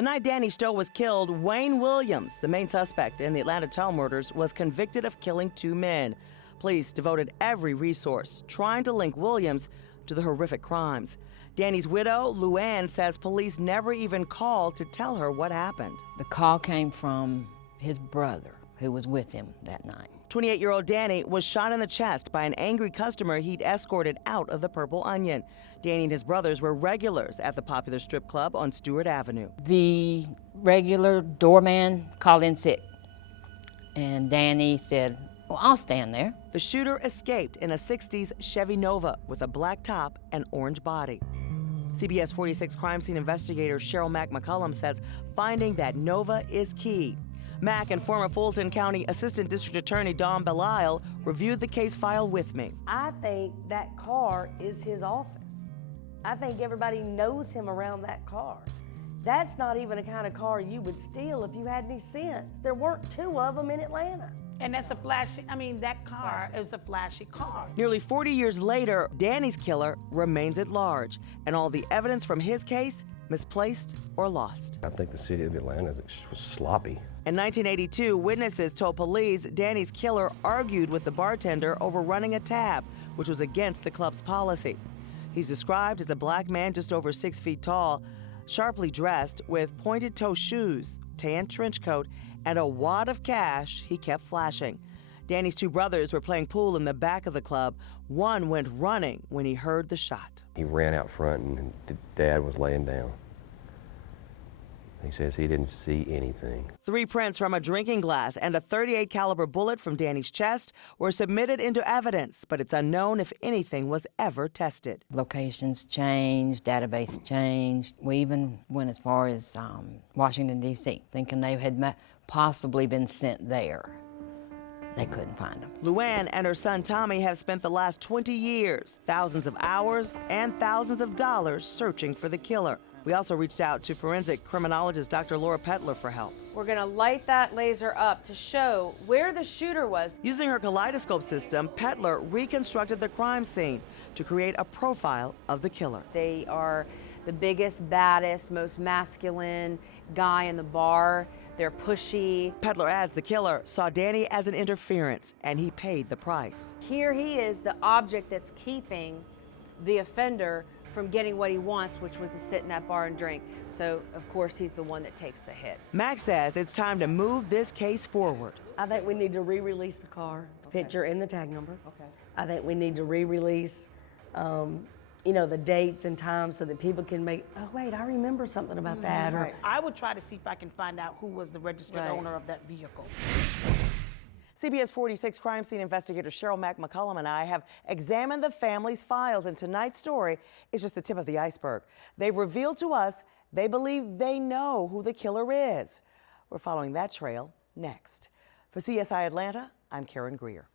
The night Danny Stowe was killed, Wayne Williams, the main suspect in the Atlanta town murders, was convicted of killing 2 men. Police devoted every resource trying to link Williams to the horrific crimes. Danny's widow, Luann, says police never even called to tell her what happened. The call came from his brother, who was with him that night. 28-year-old Danny was shot in the chest by an angry customer he'd escorted out of the Purple Onion. Danny and his brothers were regulars at the popular strip club on Stewart Avenue. The regular doorman called in sick, and Danny said, "Well, I'll stand there." The shooter escaped in a 60s Chevy Nova with a black top and orange body. CBS 46 crime scene investigator Cheryl Mack McCullum says finding that Nova is key. Mack and former Fulton County Assistant District Attorney Dawn Belisle reviewed the case file with me. I think that car is his office. I think everybody knows him around that car. That's not even a kind of car you would steal if you had any sense. There weren't 2 of them in Atlanta. And that's a flashy, that car is a flashy car. Nearly 40 years later, Danny's killer remains at large, and all the evidence from his case misplaced or lost. I think the city of Atlanta was sloppy. In 1982, witnesses told police Danny's killer argued with the bartender over running a tab, which was against the club's policy. He's described as a black man just over 6 feet tall, sharply dressed with pointed-toe shoes, tan trench coat, and a wad of cash he kept flashing. Danny's 2 brothers were playing pool in the back of the club. One went running when he heard the shot. He ran out front and Dad was laying down. He says he didn't see anything. 3 prints from a drinking glass and a .38 caliber bullet from Danny's chest were submitted into evidence, but it's unknown if anything was ever tested. Locations changed, database changed. We even went as far as Washington, D.C., thinking they had possibly been sent there. They couldn't find them. Luann and her son Tommy have spent the last 20 years, thousands of hours and thousands of dollars searching for the killer. We also reached out to forensic criminologist Dr. Laura Petler for help. We're gonna light that laser up to show where the shooter was. Using her kaleidoscope system, Petler reconstructed the crime scene to create a profile of the killer. They are the biggest, baddest, most masculine guy in the bar. They're pushy. Petler adds the killer saw Danny as an interference, and he paid the price. Here he is, the object that's keeping the offender from getting what he wants, which was to sit in that bar and drink. So, of course, he's the one that takes the hit. Max says it's time to move this case forward. I think we need to re-release the car, picture and the tag number. Okay. I think we need to re-release, the dates and times so that people can make, oh wait, I remember something about that. Right. I would try to see if I can find out who was the registered owner of that vehicle. CBS 46 crime scene investigator Cheryl Mack McCullum and I have examined the family's files, and tonight's story is just the tip of the iceberg. They've revealed to us they believe they know who the killer is. We're following that trail next. For CSI Atlanta, I'm Karen Greer.